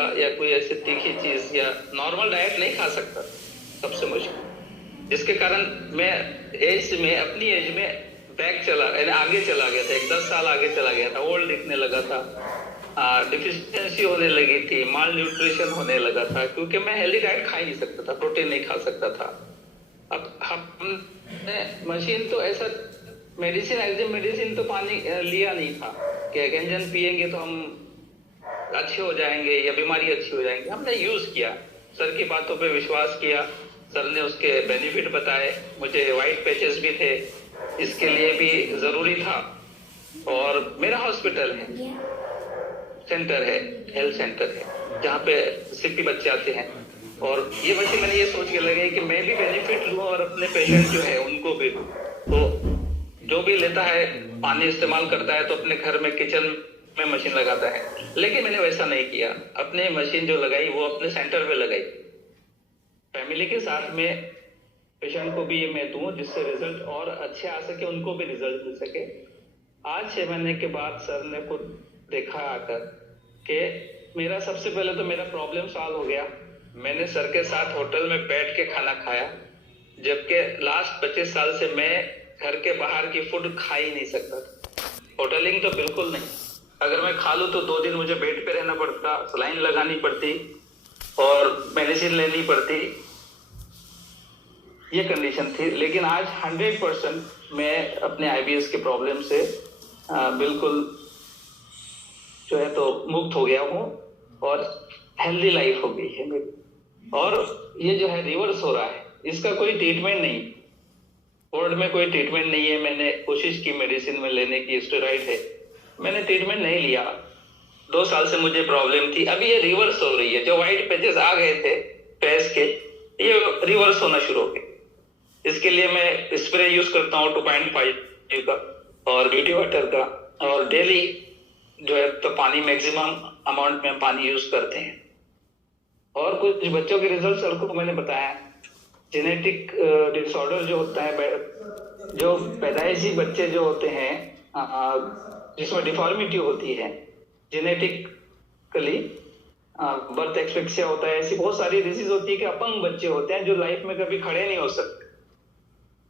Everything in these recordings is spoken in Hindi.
मीठा या कोई ऐसी तीखी चीज या नॉर्मल डाइट नहीं खा सकता, सबसे मुश्किल, जिसके कारण मैं अपनी एज में आगे चला गया था, 10 साल आगे चला गया था, ओल्ड दिखने लगा था, डिफिशियंसी होने लगी थी, माल न्यूट्रिशन होने लगा था, क्योंकि मैं हेल्दी डाइट खा ही नहीं सकता था, प्रोटीन नहीं खा सकता था। अब हमने मशीन तो ऐसा मेडिसिन तो पानी लिया नहीं था कि गंजन पिएंगे तो हम अच्छे हो जाएंगे या बीमारी अच्छी हो जाएंगी। हमने यूज किया, सर की बातों पे विश्वास किया, सर ने उसके बेनिफिट बताए, मुझे वाइट पैचेस भी थे, इसके लिए भी जरूरी था। और मेरा हॉस्पिटल है, सेंटर है, हेल्थ सेंटर है, जहाँ पे सिपी बच्चे आते हैं, और ये मशीन मैंने ये सोच के लगाई कि मैं भी बेनिफिट लूँ और अपने पेशेंट जो है उनको भी दूँ। तो जो भी लेता है, पानी इस्तेमाल करता है तो अपने घर में किचन में मशीन लगाता है, लेकिन मैंने वैसा नहीं किया। अपने मशीन जो लगाई वो अपने सेंटर पे लगाई, फैमिली के साथ में पेशेंट को भी ये मैं दूं जिससे रिजल्ट और अच्छे आ सके, उनको भी रिजल्ट मिल सके। आज 6 महीने के बाद सर ने खुद देखा आकर कि मेरा सबसे पहले तो मेरा प्रॉब्लम सॉल्व हो गया। मैंने सर के साथ होटल में बैठ के खाना खाया, जबकि लास्ट 25 साल से मैं घर के बाहर की फूड खा ही नहीं सकता था। होटलिंग तो बिल्कुल नहीं, अगर मैं खा लूं तो 2 दिन मुझे बेड पे रहना पड़ता, सलाइन लगानी पड़ती और मेडिसिन लेनी पड़ती, ये कंडीशन थी। लेकिन आज 100% मैं अपने आईबीएस के प्रॉब्लम से बिल्कुल जो है तो मुक्त हो गया हूँ और हेल्दी लाइफ हो गई है मेरी। और ये जो है रिवर्स हो रहा है, इसका कोई ट्रीटमेंट नहीं, वर्ल्ड में कोई ट्रीटमेंट नहीं है। मैंने कोशिश की मेडिसिन में लेने की, स्टेरॉइड है, मैंने ट्रीटमेंट नहीं लिया। 2 साल से मुझे प्रॉब्लम थी, अभी ये रिवर्स हो रही है। जो व्हाइट पैचेस आ गए थे फेस के, ये रिवर्स होना शुरू हो गए। इसके लिए मैं स्प्रे यूज करता हूँ 2.5 का और ब्यूटी वाटर का, और डेली जो है तो पानी मैक्सिमम अमाउंट में पानी यूज करते हैं। और कुछ बच्चों के रिजल्ट सर को मैंने बताया। जेनेटिक डिसऑर्डर जो होता है, जो पैदाइशी बच्चे जो होते हैं जिसमें डिफॉर्मिटी होती है जेनेटिकली, बर्थ एक्सपेक्सिया होता है, ऐसी बहुत सारी डिजीज होती है कि अपंग बच्चे होते हैं जो लाइफ में कभी खड़े नहीं हो सकते,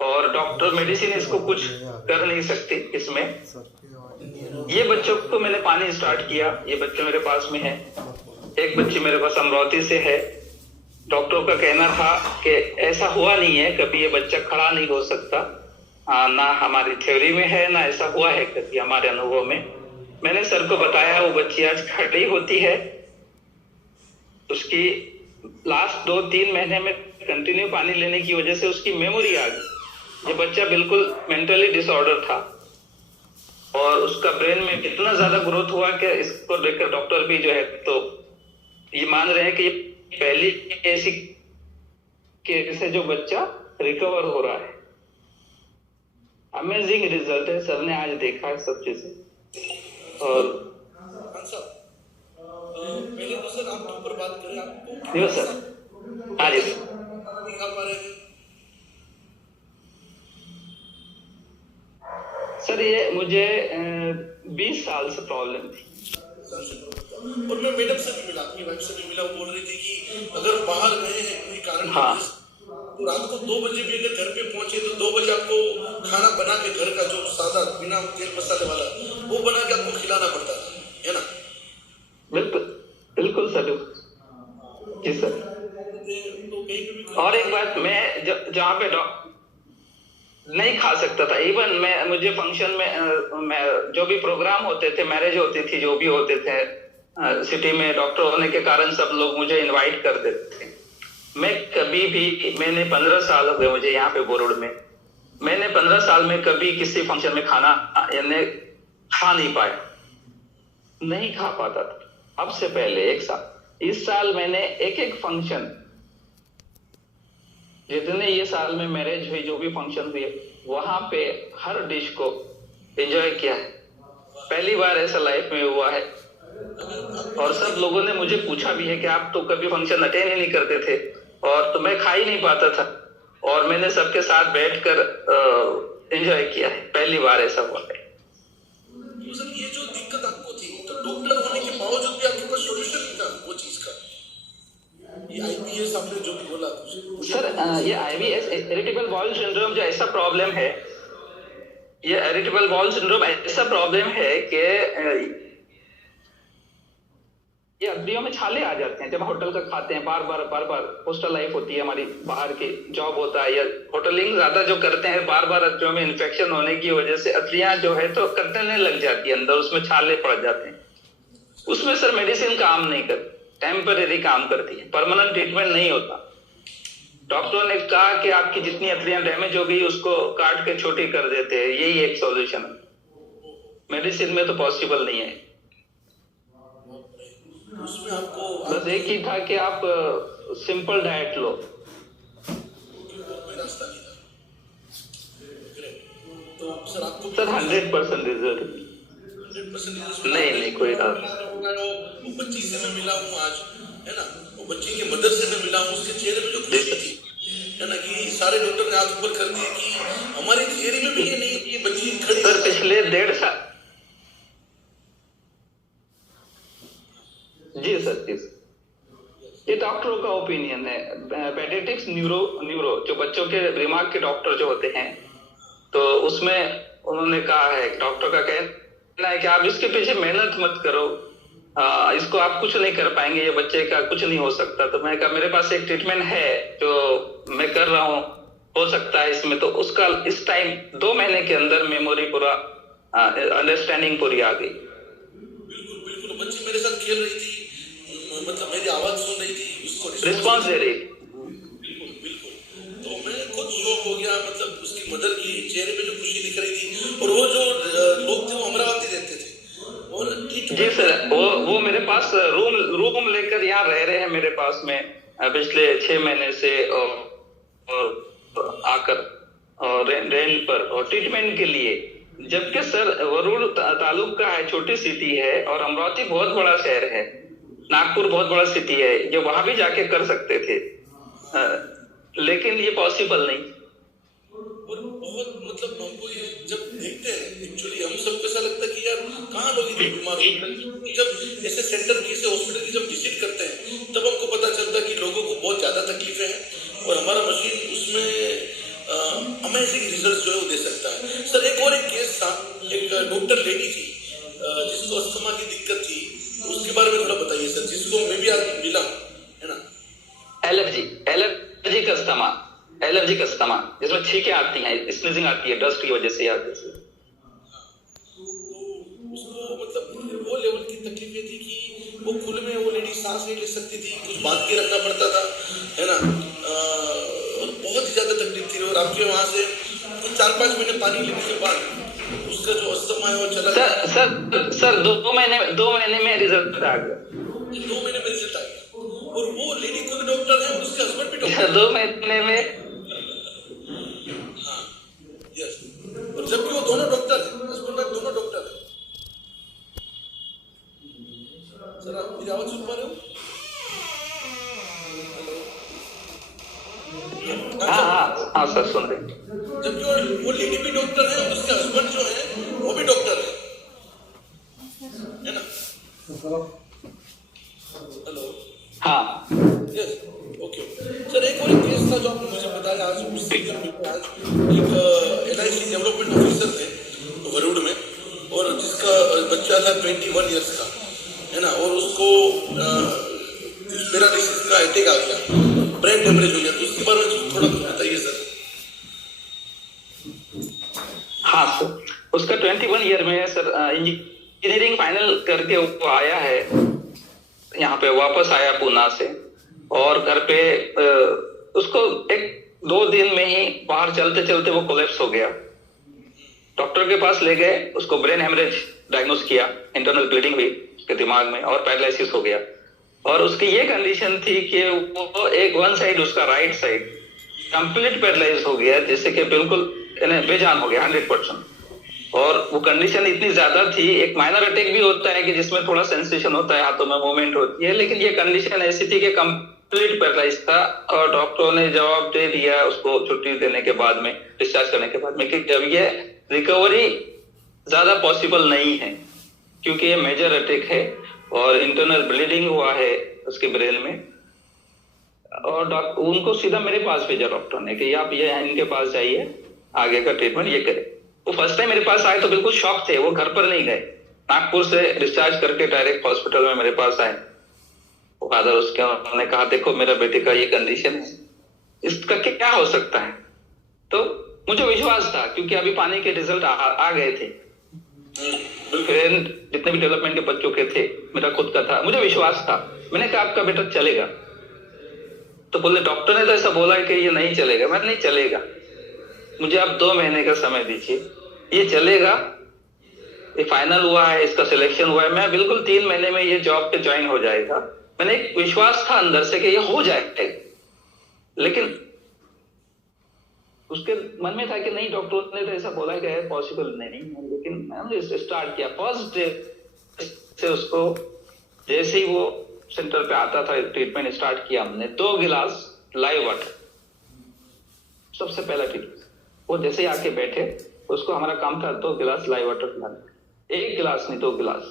और डॉक्टर मेडिसिन इसको कुछ कर नहीं सकती इसमें। ये बच्चों को मैंने पानी स्टार्ट किया, ये बच्चे मेरे पास में है, एक बच्ची मेरे पास अमरावती से है। डॉक्टरों का कहना था कि ऐसा हुआ नहीं है कभी, ये बच्चा खड़ा नहीं हो सकता, ना हमारी थ्योरी में है ना ऐसा हुआ है कभी हमारे अनुभव में। मैंने सर को बताया, वो बच्ची आज खड़ी होती है। उसकी लास्ट 2-3 महीने में कंटिन्यू पानी लेने की वजह से उसकी मेमोरी आ गई। ये बच्चा बिल्कुल मेंटली डिसऑर्डर था और उसका ब्रेन में इतना ज्यादा ग्रोथ हुआ कि इसको देखकर डॉक्टर भी जो है तो ये मान रहे हैं कि ये पहली ऐसी केस है जो बच्चा रिकवर हो रहा है। अमेजिंग रिजल्ट है, सर ने आज देखा है सब चीजें। और पहले तो सर आप ऊपर बात करें, आपको जी सर, हाँ जी दिखा पा रहे थे सर, ये मुझे 20 साल से प्रॉब्लम थी। और मैं मैडम से भी मिला, अपनी वाइफ से भी मिला, वो बोल रही थी कि अगर बाहर गए हैं कोई कारण, हाँ, तो रात को 2 बजे भी अगर घर पे पहुंचे तो 2 बजे आपको खाना बना के घर का जो सादा बिना तेल मसाले वाला वो बना के आपको खिलाना पड़ता है ना? बिल्कुल बिल्कुल सर, जी सर। और एक बात, मैं जहाँ पे नहीं खा सकता था, इवन मुझे फंक्शन में मैं जो भी प्रोग्राम होते थे, मैरिज होती थी, जो भी होते थे सिटी में, डॉक्टर होने के कारण सब लोग मुझे इनवाइट कर देते थे। मैं कभी भी, मैंने 15 साल हो गए मुझे यहाँ पे बोरोड में, मैंने 15 साल में कभी किसी फंक्शन में खाना यानी खा नहीं पाया, नहीं खा पाता था। अब से पहले 1 साल, इस साल मैंने एक फंक्शन, जितने ये साल में मैरिज हुई, जो भी फंक्शन हुए, वहां पे हर डिश को एंजॉय किया है। पहली बार ऐसा लाइफ में हुआ है। और सब लोगों ने मुझे पूछा भी है कि आप तो कभी फंक्शन अटेंड ही नहीं करते थे, और तो मैं खा ही नहीं पाता था, और मैंने सबके साथ बैठकर एंजॉय किया है। पहली बार ऐसा हुआ है। तो सर ये जो दिक्कत आपको थी, तो डॉक्टर होने के बावजूद भी आपके पास सॉल्यूशन था वो चीज का? ये IBS इरिटेबल बाउल सिंड्रोम जो ऐसा प्रॉब्लम है, ये इरिटेबल बाउल सिंड्रोम ऐसा प्रॉब्लम है कि ये अंतड़ियों में छाले आ जाते हैं जब होटल का खाते हैं। बार बार हॉस्टल लाइफ होती है हमारी, बाहर की जॉब होता है या होटलिंग ज्यादा जो करते हैं, बार अंतड़ियों में इन्फेक्शन होने की वजह से अंतड़ियां जो है तो कतरने लग जाती है अंदर, उसमें छाले पड़ जाते हैं। उसमें सर मेडिसिन काम नहीं करती, टेम्परेरी काम करती है, परमानेंट ट्रीटमेंट नहीं होता। डॉक्टरों ने कहा कि आपकी जितनी अंतड़ियां डैमेज हो गई उसको काट के छोटी कर देते हैं, यही एक सॉल्यूशन है। मेडिसिन में तो पॉसिबल नहीं है। उसमें आपको बस एक ही था कि आप सिंपल डाइट लो, कोई रास्ता नहीं था। तो सर आपको सर 100% रिजल्ट 100% नहीं कोई रास्ता। वो बच्ची से मैं मिला हूँ आज, है ना, वो बच्ची के मदर से मैं मिला हूँ, उसके चेहरे में जो खुशी थी, है ना, कि सारे डॉक्टर ने हाथ ऊपर कर दिए कि हमारी थियरी में भी ये नहीं कि ये बच्ची खड़ी। सर पिछले 1.5 साल, जी सर ये डॉक्टरों का ओपिनियन है। पेडियाट्रिक्स न्यूरो जो बच्चों के दिमाग के डॉक्टर जो होते हैं, तो उसमें उन्होंने कहा है, डॉक्टर का कहना है कि आप इसके पीछे मेहनत मत करो, इसको आप कुछ नहीं कर पाएंगे, ये बच्चे का कुछ नहीं हो सकता। तो मैं कहा मेरे पास एक ट्रीटमेंट है जो मैं कर रहा हूँ, हो सकता है इसमें। तो उसका इस टाइम 2 महीने के अंदर मेमोरी पूरा अंडरस्टैंडिंग पूरी आ गई। बिल्कुल बच्ची मेरे साथ खेल रही थी, मतलब मेरी आवाज सुन रही थी, उसको रिस्पॉन्स दे रही। बिल्कुल। तो मैं खुद शॉक हो गया, मतलब उसकी मदर की चेहरे पे जो खुशी दिख रही थी। और वो जो लोग थे वो अमरावती रहते थे, और जी सर वो मेरे पास रूम लेकर यहाँ रह रहे हैं मेरे पास में पिछले 6 महीने से, और आकर और रेंट पर और ट्रीटमेंट के लिए। जबकि सर वरुण तालुक का है, छोटी सिटी है, और अमरावती बहुत बड़ा शहर है, नागपुर बहुत बड़ा सिटी है, ये वहां भी जाके कर सकते थे, लेकिन ये पॉसिबल नहीं। और बहुत मतलब हमको ये जब देखते हैं, एक्चुअली हम सबको ऐसा लगता है कि यार कहाँ लोग इतने बीमार होते हैं। जब ऐसे सेंटर की, ऐसे हॉस्पिटल की जब विजिट करते हैं, तब हमको पता चलता है कि लोगों को बहुत ज्यादा तकलीफें हैं, और हमारा मशीन उसमें अमेजिंग रिजल्ट जो है वो दे सकता है। सर एक और एक केस था, एक डॉक्टर लेडी थी जिसको अस्थमा की दिक्कत थी, उसके बारे में थोड़ा बताइए सर, जिसको मैं भी आज मिला हूँ, है ना। एलर्जी का अस्थमा जिसमें छींकें आती हैं, स्नीजिंग आती है, डस्ट की वजह से आती है। तो उसको मतलब वो लेवल की तकलीफें थी कि वो खुले में वो लेडी सांस नहीं ले सकती थी, कुछ बांध के रखना पड़ता था, है ना। और बहुत ही ज्यादा तकलीफ थी। और आपके वहां से कुछ 4-5 महीने पानी लेने के बाद उसका जो अस्थमा है वो चला गया। सर 2 महीने में रिजल्ट आ गया। 2 महीने में रिजल्ट आ गया। और वो लेडी खुद डॉक्टर है और उसके हस्बैंड भी डॉक्टर। 2 महीने में। हाँ यस। और जबकि वो दोनों डॉक्टर है, हस्बैंड वाइफ दोनों डॉक्टर है। सर आप मेरी आवाज सुन पा रहे हो? हाँ सर सुन रहे। जबकि वो लेडी भी डॉक्टर है और उसके हस्बैंड जो है वो भी डॉक्टर है ना। हेलो। हाँ यस ओके। सर एक और केस था जो आपने मुझे बताया आज, उससे आज एक LIC डेवलपमेंट ऑफिसर थे वरुण में, और जिसका बच्चा था 21 ईयर्स का, है ना, और उसको पैरालिसिस का अटैक आ गया, ब्रेन हेमरेज हो गया। तो उसके बारे में थोड़ा बताइए सर। हाँ सर, उसका 21 ईयर में सर इंजीनियरिंग फाइनल करके वो आया है, यहाँ पे वापस आया पूना से, और घर पे उसको 1-2 दिन में ही बाहर चलते चलते वो कोलैप्स हो गया। डॉक्टर के पास ले गए, उसको ब्रेन हेमरेज डायग्नोस किया, इंटरनल ब्लीडिंग हुई उसके दिमाग में, और पैरालिसिस हो गया। और उसकी ये कंडीशन थी कि वो वन साइड, उसका राइट साइड कंप्लीट पैरालाइज हो गया, जैसे कि बिल्कुल बेजान हो गया 100%। और वो कंडीशन इतनी ज्यादा थी, एक माइनर अटैक भी होता है कि जिसमें थोड़ा सेंसेशन होता है, हाथों में मूवमेंट होती है, लेकिन ये कंडीशन ऐसी थी कि कंप्लीट पैरालाइज था। और डॉक्टरों ने जवाब दे दिया उसको छुट्टी देने के बाद में, डिस्चार्ज करने के बाद में, कि जब ये रिकवरी ज्यादा पॉसिबल नहीं है, क्योंकि ये मेजर अटैक है और इंटरनल ब्लीडिंग हुआ है उसके ब्रेन में। और उनको सीधा मेरे पास भेजा डॉक्टर ने कि आप ये इनके पास जाइए, आगे का ट्रीटमेंट ये करें। वो फर्स्ट टाइम मेरे पास आए तो बिल्कुल शॉक थे, वो घर पर नहीं गए, नागपुर से डिस्चार्ज करके डायरेक्ट हॉस्पिटल में मेरे पास आए। फादर उसके उन्होंने कहा देखो मेरा बेटे का ये कंडीशन है, इसका क्या हो सकता है। तो मुझे विश्वास था क्योंकि अभी पानी के रिजल्ट आ गए थे, फिर जितने भी डेवलपमेंट के बच्चों के थे, मेरा खुद का था, मुझे विश्वास था। मैंने कहा आपका बेटा चलेगा, तो बोले डॉक्टर ने तो ऐसा बोला है कि ये नहीं चलेगा। मैं नहीं चलेगा, मुझे आप 2 महीने का समय दीजिए, ये चलेगा। ये फाइनल हुआ है, इसका सिलेक्शन हुआ है, मैं बिल्कुल 3 महीने में ये जॉब पे ज्वाइन हो जाएगा। मैंने एक विश्वास था अंदर से कि ये हो जाएगा, लेकिन उसके मन में था कि नहीं, डॉक्टर ने तो ऐसा बोला कि है पॉसिबल नहीं। लेकिन मैंने स्टार्ट किया फर्स्ट डे से, उसको जैसे ही वो सेंटर पे आता था ट्रीटमेंट स्टार्ट किया हमने। 2 गिलास लाइव वाटर, सबसे पहला ट्रीटमेंट। वो जैसे ही आके बैठे, उसको हमारा काम था 2 गिलास लाइव वाटर पिलाना, 1 गिलास नहीं 2 गिलास।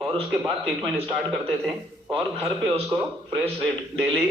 और उसके बाद ट्रीटमेंट स्टार्ट करते थे और घर पे उसको फ्रेश डेली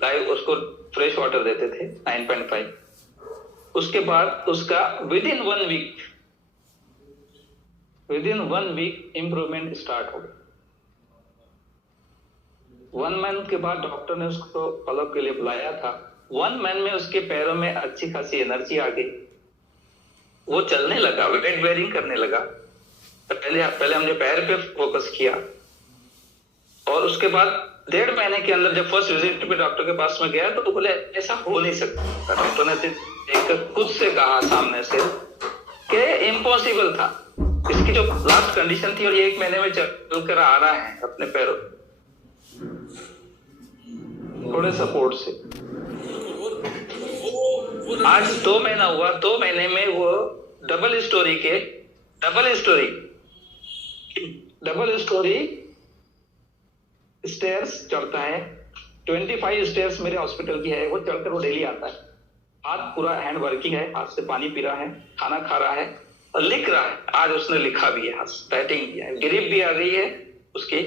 लाइव उसको फ्रेश वाटर देते थे 9.5। उसके बाद उसका विदिन 1 वीक इंप्रूवमेंट स्टार्ट हो गया। 1 मंथ के बाद डॉक्टर ने उसको फॉलोअप के लिए बुलाया था। 1 मंथ में उसके पैरों में अच्छी खासी एनर्जी आ गई, वो चलने लगा, वेट बेयरिंग करने लगा। पहले हमने पैर पे फोकस किया, और उसके बाद 1.5 महीने के अंदर जब फर्स्ट विजिट पे डॉक्टर के पास में गया तो बोले ऐसा हो नहीं सकता। डॉक्टर ने एक खुद से कहा सामने से कि इम्पॉसिबल था। इसकी जो लास्ट कंडीशन थी और ये 1 महीने में चल कर आ रहा है अपने पैरों, थोड़े सपोर्ट से। आज 2 महीना हुआ, 2 महीने में वो डबल स्टोरी स्टेयर्स चढ़ता है। 25 स्टेयर्स मेरे हॉस्पिटल की है, वो चढ़कर वो डेली आता है। हाथ पूरा हैंड वर्किंग है, हाथ से पानी पी रहा है, खाना खा रहा है और लिख रहा है। आज उसने लिखा भी है, हाथ राइटिंग किया है, ग्रिप भी आ गई है उसकी,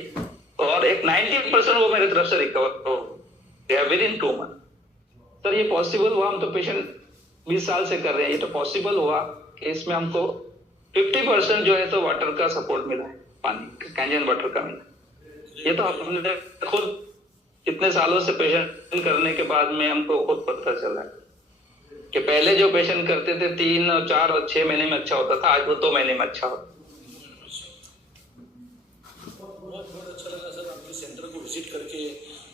और एक 90% वो मेरे तरफ से रिकवर हो गया विद इन 2 मंथ। सर ये पॉसिबल हुआ, हम तो पेशेंट 20 साल से कर रहे हैं, ये तो पॉसिबल हुआ कि इसमें हमको 50% जो है तो वाटर का सपोर्ट मिला है, पानी कैंजन वाटर का मिला। ये तो हमने खुद इतने सालों से पेशेंट करने के बाद में हमको खुद पता चला कि पहले जो पेशेंट करते थे 3 और 4 और 6 महीने में अच्छा होता था, आज वो 2 महीने में अच्छा होता। बहुत अच्छा लगा सर आपके सेंटर को विजिट करके,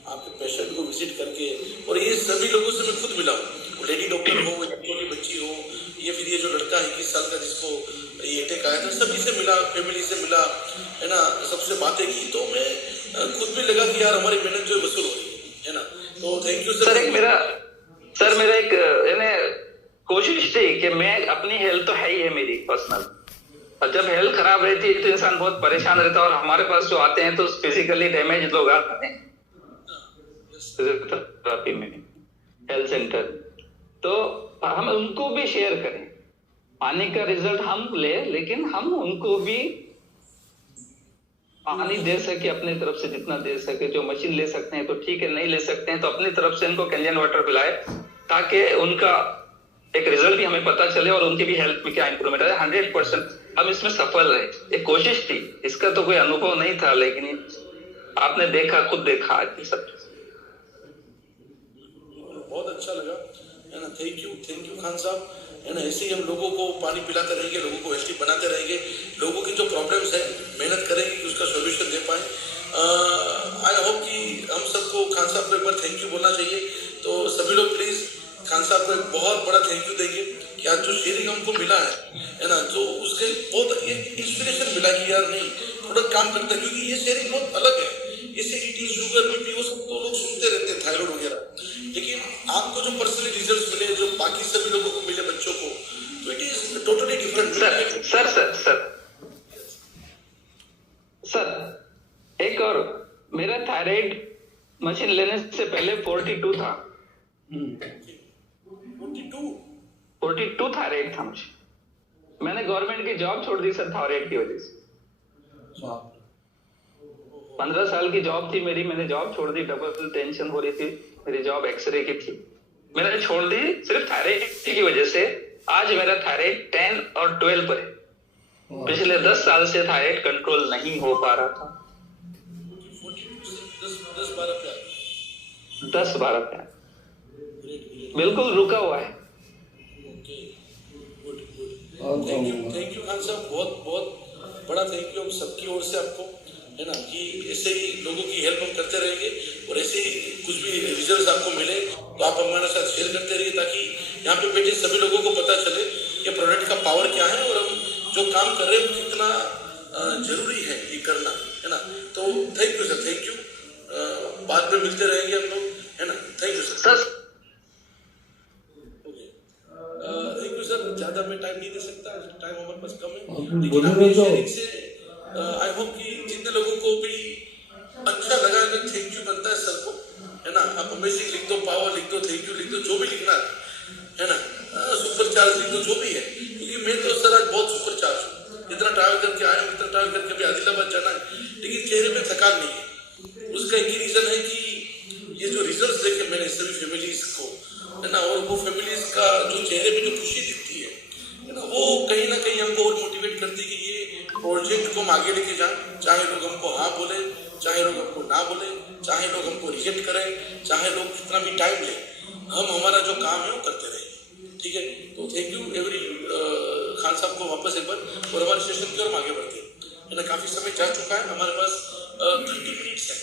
आपके पेशेंट को विजिट करके। और ये सभी लोगों से मैं खुद मिला हूँ, लेडी डॉक्टर हो, छोटी बच्ची हो, ये फिर ये जो लड़का 21 साल का जिसको ये अटैक आया था, सभी से मिला, फैमिली से मिला, है ना, सबसे बातें की। तो मैं खुद भी लगा कि यार हमारी मेहनत जो वसूल हो रही है ना। तो थैंक यू सर। मेरा एक कोशिश थी कि मैं अपनी हेल्थ तो है ही है मेरी पर्सनल, और जब हेल्थ खराब रहती है तो इंसान बहुत परेशान रहता है। और हमारे पास जो आते हैं तो फिजिकली डैमेज लोग आते हैं फिजियोथेरेपी में, हेल्थ सेंटर, तो हम उनको भी शेयर करें। पानी का रिजल्ट हम ले, लेकिन हम उनको भी पानी दे सके अपनी तरफ से, जितना दे सके। जो मशीन ले सकते हैं तो ठीक है, नहीं ले सकते हैं तो अपनी तरफ से इनको कैंजन वाटर पिलाए, ताकि उनका एक रिजल्ट भी हमें पता चले और उनकी भी हेल्थ में क्या इंप्रूवमेंट है। 100% हम इसमें सफल रहे। एक कोशिश थी, इसका तो कोई अनुभव नहीं था, लेकिन आपने देखा, खुद देखा आज सब। बहुत अच्छा लगा, है ना। थैंक यू खान साहब, है ना। ऐसे ही हम लोगों को पानी पिलाते रहेंगे, लोगों को एक्टिव बनाते रहेंगे, लोगों की जो प्रॉब्लम्स है मेहनत करेंगे कि उसका सॉल्यूशन दे पाए। आई होप कि हम सबको खान साहब को एक बार थैंक यू बोलना चाहिए। तो सभी लोग प्लीज खान साहब को एक बहुत बड़ा थैंक यू देंगे कि आज जो शेयरिंग हमको मिला है ना, जो उसके बहुत इंस्पिरेशन मिला कि यार नहीं थोड़ा काम करता है, क्योंकि ये शेयरिंग बहुत अलग है। एसिडिटी, शुगर, बीपी, वो सब तो लोग सुनते रहते हैं, थायराइड वगैरह, लेकिन आपको जो पर्सनली रिजल्ट्स मिले, जो बाकी सभी लोगों को मिले, बच्चों को, तो it is totally different. Sir एक और, मेरा थायराइड मशीन लेने से पहले 42 था। 42 थायराइड था मुझे। मैंने गवर्नमेंट की जॉब छोड़ दी सर थायराइड की वजह से। 15 साल की जॉब थी मेरी, मैंने जॉब छोड़ दी, डबल टेंशन हो रही थी, मेरी जॉब एक्सरे की थी, मैंने छोड़ दी सिर्फ थायराइड की वजह से। आज मेरा थायराइड 10 और 12 पर है। पिछले 10 साल से थायराइड कंट्रोल नहीं हो पा रहा था। 10-12 पे बिल्कुल रुका हुआ है। थैंक यू खान साहब, बहुत बहुत बड़ा थैंक यू हम सबकी ओर से आपको, है ना, कि ऐसे ही लोगों की हेल्प हम करते रहेंगे और ऐसे ही कुछ भी रिजल्ट आपको मिले तो आप हमारे साथ शेयर करते रहिए, ताकि यहाँ पे बैठे सभी लोगों को पता चले कि प्रोडक्ट का पावर क्या है और हम जो काम कर रहे हैं कितना जरूरी है ये करना, है ना। तो thank you sir, thank you. बाद में मिलते रहेंगे हम लोग, है ना। Thank you sir. Thank you sir. ज्यादा मैं टाइम नहीं दे सकता, टाइम हमारे पास कम है, लेकिन आपकी शेयरिंग से आई होप कि जितने लोगों को भी अच्छा लगा, अगर थैंक यू बनता है सर को, है ना, आप अमेजिंग लिख दो, पावर लिख दो, थैंक यू लिख दो, जो भी लिखना है ना, सुपर चार्ज लिख दो, जो भी है, क्योंकि मैं तो सर आज बहुत सुपर चार्ज हूँ, इतना ट्रैवल करके आया हूँ, इतना ट्रैवल करके अभी आदिलाबाद जाना है, लेकिन चेहरे पे थकान नहीं है। उसका एक ही रीजन है कि ये जो रिजल्ट देखे मैंने सभी फैमिलीज को, है ना, और वो फैमिलीज का जो चेहरे पे जो खुशी दिखती है ना, वो कहीं ना कहीं हमको और मोटिवेट करती है कि ये प्रोजेक्ट को हम आगे लेके जाएं, चाहे लोग हमको हाँ बोले, चाहे लोग हमको ना बोले, चाहे लोग हमको रिजेक्ट करें, चाहे लोग कितना भी टाइम ले, हम हमारा जो काम है वो करते रहेंगे, ठीक है। तो थैंक यू एवरी खान साहब को वापस एक बार, और हमारे सेशन की ओर हम आगे बढ़ते हैं, है ना। काफी समय जा चुका है, हमारे पास 30 मिनट्स है।